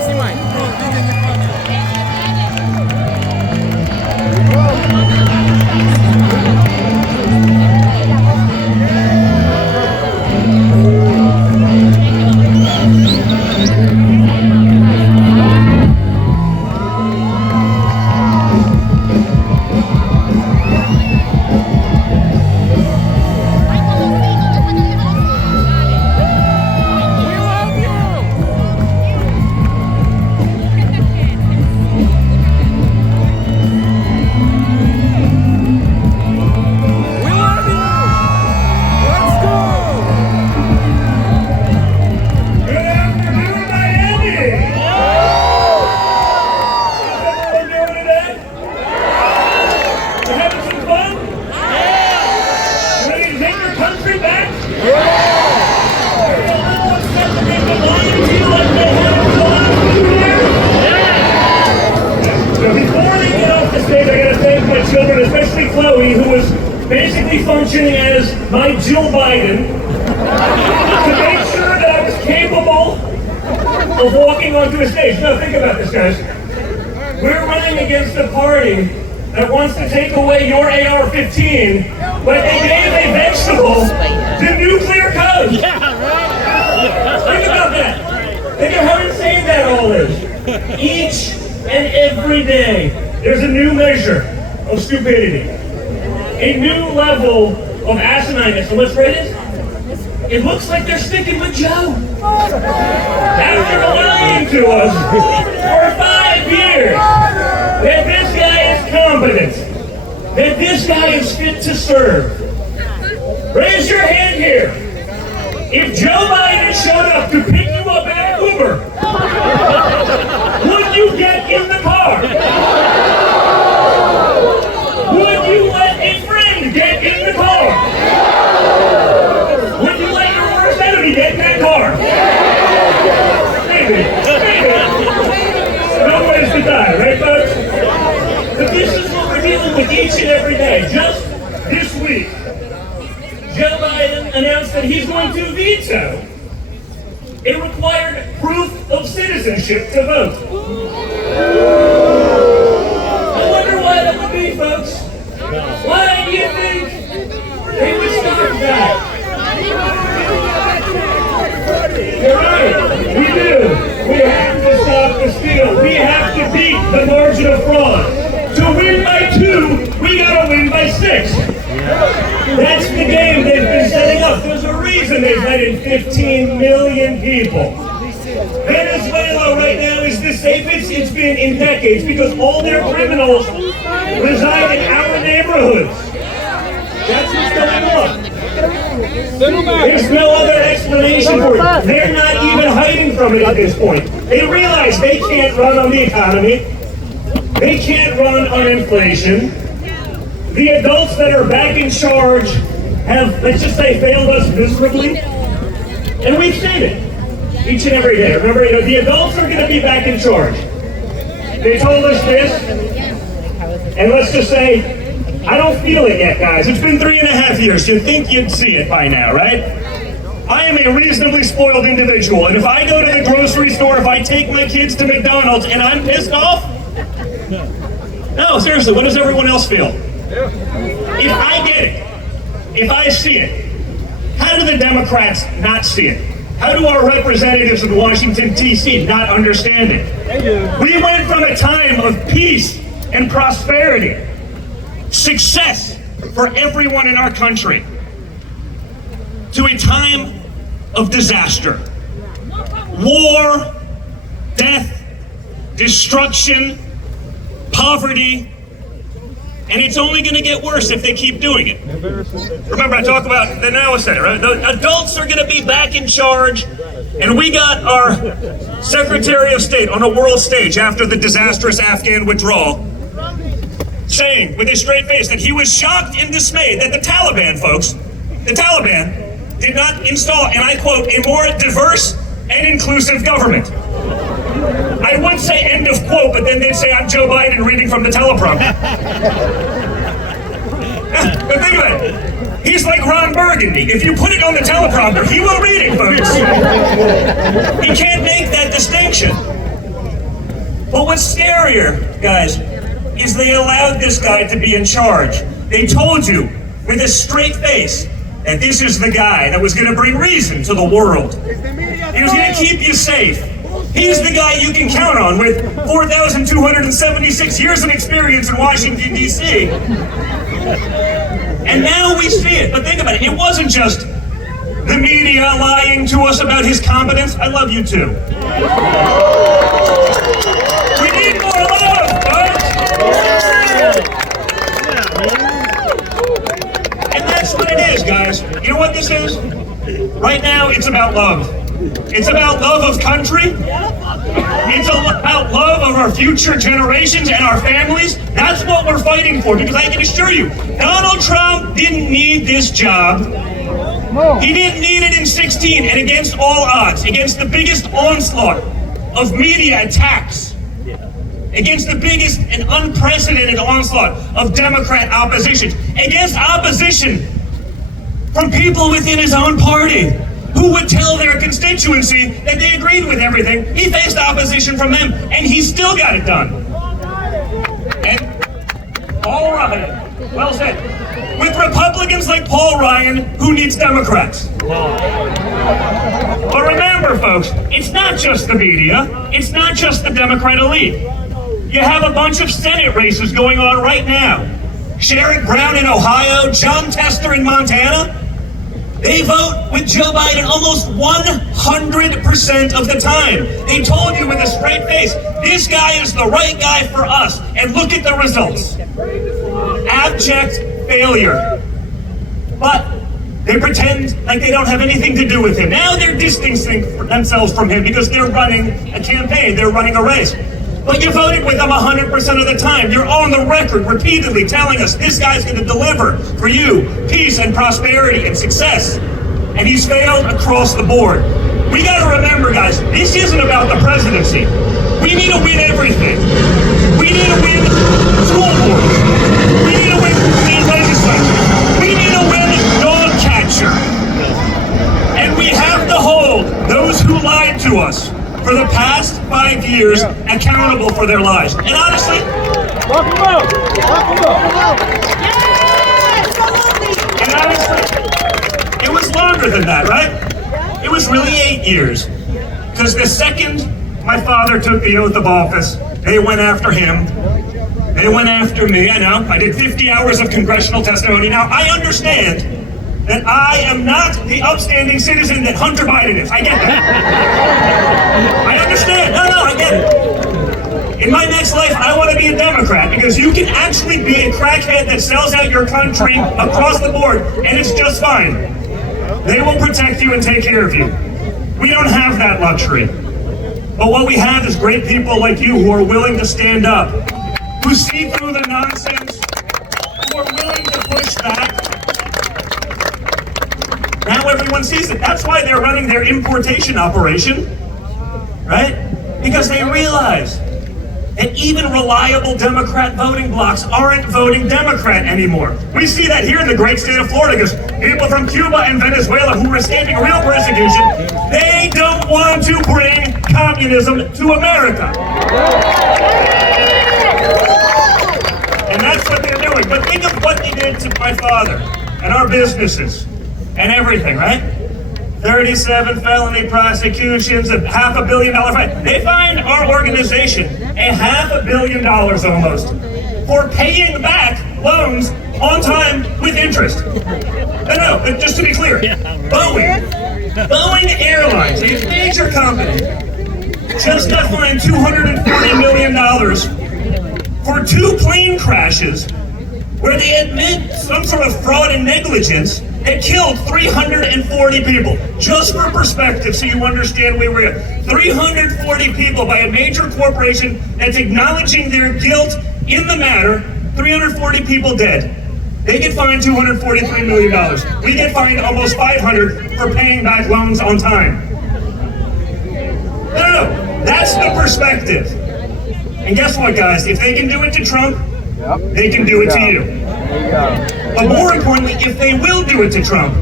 Снимай. Basically functioning as my Jill Biden to make sure that I was capable of walking onto a stage. Now think about this, guys. We're running against a party that wants to take away your AR-15, but they gave a vegetable the nuclear code. Yeah, right. Think about that. Think of how insane that all is. Each and every day, there's a new measure of stupidity. A new level of asinineness. And what's great is, it looks like they're sticking with Joe. After lying to us for 5 years, that this guy is competent, that this guy is fit to serve. Raise your hand here. If Joe Biden showed up to pick you up at Uber, would you get in the car? Would you let a friend get in the car? Would you let your worst enemy get in that car? Maybe. No ways to die, right, folks? But this is what we're dealing with each and every day. Just this week, Joe Biden announced that he's going to veto a required proof of citizenship to vote. I wonder why that would be, folks. Why do you think they would stop that? You're right, we do. We have to stop the steal. We have to beat the margin of fraud. To win by 2, we gotta win by 6. That's the game they've been setting up. There's a reason they've let in 15 million people. Venezuela right now is the safest it's been in decades because all their criminals reside in our neighborhoods. That's what's going on. There's no other explanation for it. They're not even hiding from it at this point. They realize they can't run on the economy. They can't run on inflation. The adults that are back in charge have, let's just say, failed us miserably. And we've seen it each and every day. Remember, the adults are going to be back in charge. They told us this, and let's just say, I don't feel it yet, guys. It's been 3.5 years. You'd think you'd see it by now, right? I am a reasonably spoiled individual, and if I go to the grocery store, if I take my kids to McDonald's and I'm pissed off, no, seriously, what does everyone else feel? If I get it, if I see it, how do the Democrats not see it? How do our representatives in Washington, D.C. not understand it? We went from a time of peace and prosperity, success for everyone in our country, to a time of disaster. War, death, destruction, poverty, and it's only going to get worse if they keep doing it. Remember, I talk about the Now Center, right? The adults are going to be back in charge, and we got our Secretary of State on a world stage after the disastrous Afghan withdrawal, saying with a straight face that he was shocked and dismayed that the Taliban, folks, the Taliban did not install, and I quote, a more diverse and inclusive government. I would say end of quote, but then they'd say I'm Joe Biden reading from the teleprompter. But think about it. He's like Ron Burgundy. If you put it on the teleprompter, he will read it, folks. He can't make that distinction. But what's scarier, guys, is they allowed this guy to be in charge. They told you with a straight face that this is the guy that was going to bring reason to the world. He was going to keep you safe. He's the guy you can count on with 4,276 years of experience in Washington, D.C. And now we see it. But think about it. It wasn't just the media lying to us about his competence. I love you too. We need more love, folks. And that's what it is, guys. You know what this is? Right now, it's about love. It's about love of country. It's about love of our future generations and our families. That's what we're fighting for, because I can assure you, Donald Trump didn't need this job. He didn't need it in 16, and against all odds, against the biggest onslaught of media attacks, against the biggest and unprecedented onslaught of Democrat opposition, against opposition from people within his own party who would tell their constituency that they agreed with everything. He faced opposition from them, and he still got it done. And Paul Ryan, well said. With Republicans like Paul Ryan, who needs Democrats? But remember, folks, it's not just the media. It's not just the Democrat elite. You have a bunch of Senate races going on right now. Sherrod Brown in Ohio, John Tester in Montana. They vote with Joe Biden almost 100% of the time. They told you with a straight face, this guy is the right guy for us. And look at the results. Abject failure. But they pretend like they don't have anything to do with him. Now they're distancing themselves from him because they're running a campaign, they're running a race. But you voted with him 100% of the time. You're on the record repeatedly telling us this guy's going to deliver for you peace and prosperity and success. And he's failed across the board. We got to remember, guys, this isn't about the presidency. We need to win everything. We need to win school boards. We need to win state legislature. We need to win dog catcher. And we have to hold those who lied to us for the past 5 years accountable for their lies. And honestly, it was longer than that, right? It was really 8 years. Because the second my father took the oath of office, they went after him. They went after me. I know. I did 50 hours of congressional testimony. Now, I understand that I am not the upstanding citizen that Hunter Biden is. I get that. I understand. No, I get it. In my next life, I want to be a Democrat, because you can actually be a crackhead that sells out your country across the board, and it's just fine. They will protect you and take care of you. We don't have that luxury. But what we have is great people like you who are willing to stand up, who see through the nonsense, who are willing to push back. Now everyone sees it. That's why they're running their importation operation, right? Because they realize that even reliable Democrat voting blocs aren't voting Democrat anymore. We see that here in the great state of Florida, because people from Cuba and Venezuela who are escaping real persecution, they don't want to bring communism to America. And that's what they're doing. But think of what they did to my father and our businesses and everything, right? 37 felony prosecutions, a $500 million fine. They fined our organization $500 million almost for paying back loans on time with interest. No, but just to be clear, Boeing Airlines, a major company, just got fined $240 million for 2 plane crashes where they admit some sort of fraud and negligence that killed 340 people. Just for perspective, so you understand where we're at. 340 people by a major corporation that's acknowledging their guilt in the matter. 340 people dead. They get fined $243 million. We get fined almost $500 for paying back loans on time. No, that's the perspective. And guess what, guys? If they can do it to Trump, they can do it to you. But more importantly, if they will do it to Trump,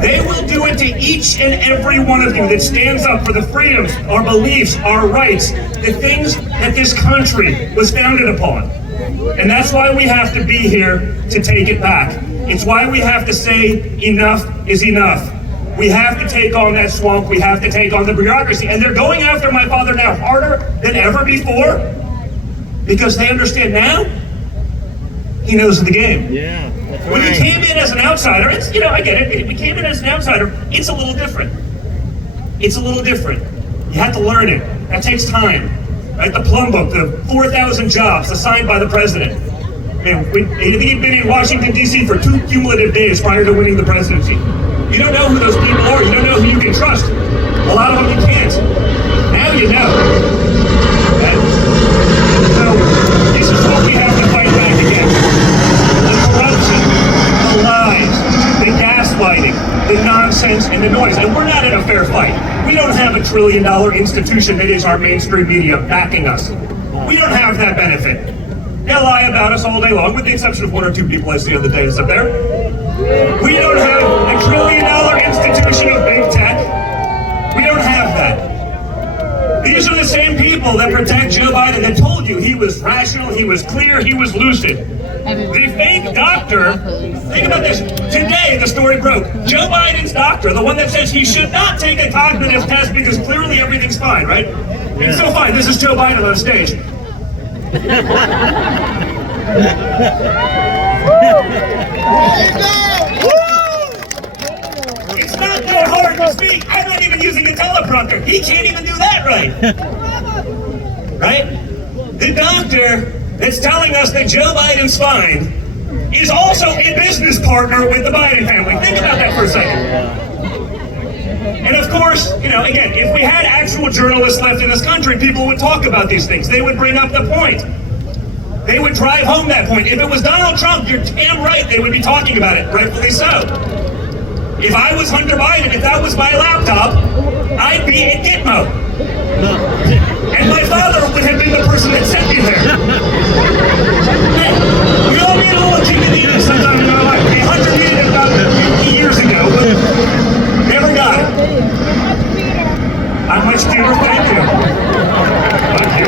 They will do it to each and every one of you that stands up for the freedoms, our beliefs, our rights, the things that this country was founded upon. And that's why we have to be here to take it back. It's why we have to say enough is enough. We have to take on that swamp. We have to take on the bureaucracy. And they're going after my father now harder than ever before because they understand now he knows the game. Yeah, that's right. When he came in as an outsider, it's, I get it. If we came in as an outsider, it's a little different. It's a little different. You have to learn it. That takes time. Right? The plum book, the 4,000 jobs assigned by the president. He'd been in Washington, D.C. for 2 cumulative days prior to winning the presidency. You don't know who those people are. You don't know who you can trust. A lot of them you can't. Now you know. And so this is what we have to fight back against. The corruption, the lies, the gaslighting, the nonsense, and the noise. And we're not in a fair fight. We don't have $1 trillion institution that is our mainstream media backing us. We don't have that benefit. They'll lie about us all day long, with the exception of 1 or 2 people I see on the dais up there. We don't have $1 trillion institution of big tech. We don't have that. These are the same people that protect Joe Biden that told you he was rational, he was clear, he was lucid. The fake doctor, think about this. Today, the story broke. Joe Biden's doctor, the one that says he should not take a cognitive test because clearly everything's fine, right? It's so fine. This is Joe Biden on stage. It's not that hard to speak. I'm not even using a teleprompter. He can't even do that right. Right? The doctor that's telling us that Joe Biden's fine is also a business partner with the Biden family. Think about that for a second. And of course, again, if we had actual journalists left in this country, people would talk about these things. They would bring up the point. They would drive home that point. If it was Donald Trump, you're damn right they would be talking about it, rightfully so. If I was Hunter Biden, if that was my laptop, I'd be at Gitmo. And my father would have been the person that sent me there. Hey, we all need a little chicken sometime in our life. Hey, Hunter needed it about 50 years ago, but never got it. How much dearer? Thank you. Thank you.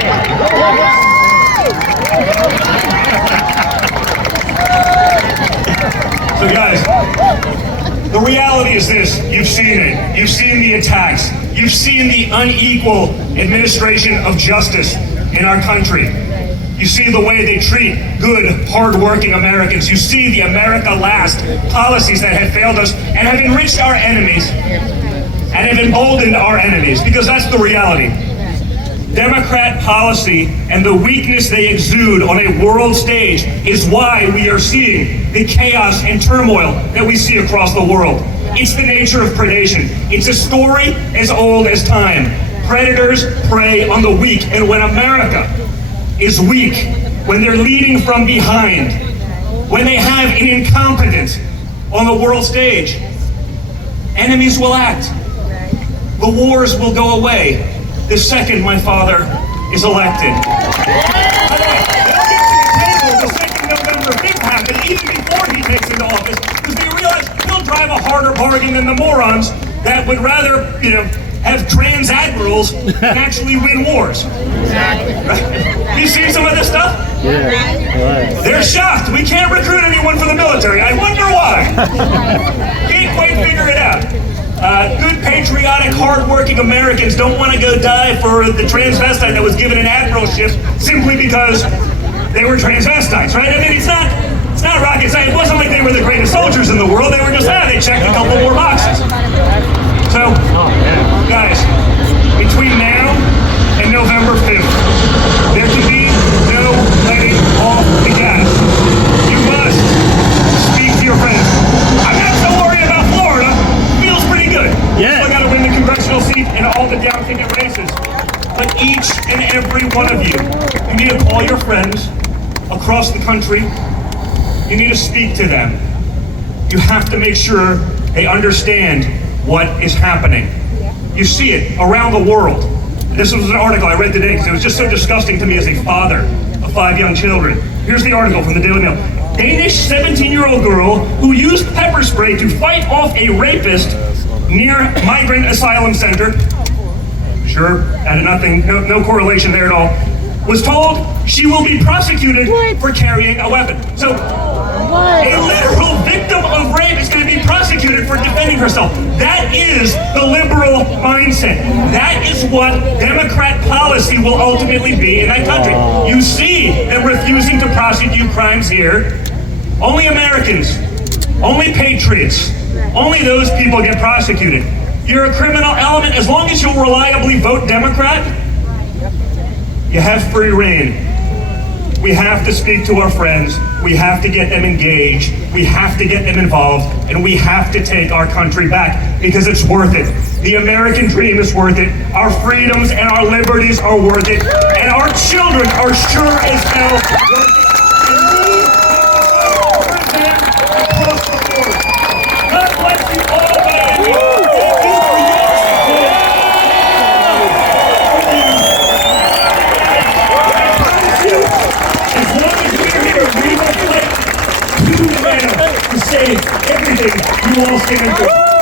So guys, the reality is this. You've seen it. You've seen the attacks. You've seen the unequal administration of justice in our country. You see the way they treat good, hard-working Americans. You see the America Last policies that have failed us and have enriched our enemies and have emboldened our enemies, because that's the reality. Democrat policy and the weakness they exude on a world stage is why we are seeing the chaos and turmoil that we see across the world. It's the nature of predation. It's a story as old as time. Predators prey on the weak, and when America is weak, when they're leading from behind, when they have an incompetence on the world stage, enemies will act. The wars will go away the second my father is elected. They'll get to the table the second November 5th happen, even before he takes into office, because they realize he'll drive a harder bargain than the morons that would rather, have trans admirals than actually win wars. Right? You seen some of this stuff? Yeah. They're shocked. We can't recruit anyone for the military. I wonder why. Can't quite figure it out. Good, patriotic, hard-working Americans don't want to go die for the transvestite that was given an admiralship simply because they were transvestites, right? I mean, it's not rocket science. It wasn't like they were the greatest soldiers in the world. They were just, they checked a couple more boxes. So, guys, between now and November 5th, there can be no letting off the gas. You must speak to your friends. I'm not so worried about Florida. Feels pretty good. Yeah. Still got to win the congressional seat in all the down ticket races. But each and every one of you need to call your friends across the country. You need to speak to them. You have to make sure they understand what is happening. You see it around the world. This was an article I read today because it was just so disgusting to me as a father of 5 young children. Here's the article from the Daily Mail. Danish 17-year-old girl who used pepper spray to fight off a rapist near migrant asylum center. Sure, had nothing, no correlation there at all. Was told she will be prosecuted for carrying a weapon. So, a literal victim of rape is going to be prosecuted for defending herself. That is the liberal mindset. That is what Democrat policy will ultimately be in that country. You see them refusing to prosecute crimes here. Only Americans, only patriots, only those people get prosecuted. You're a criminal element. As long as you'll reliably vote Democrat, you have free reign. We have to speak to our friends. We have to get them engaged. We have to get them involved. And we have to take our country back because it's worth it. The American dream is worth it. Our freedoms and our liberties are worth it. And our children are sure as hell worth it. And we represent across the board. God bless you all, but I thank you for your support. As long as we're here, we will fight tooth and nail to save everything you all stand for.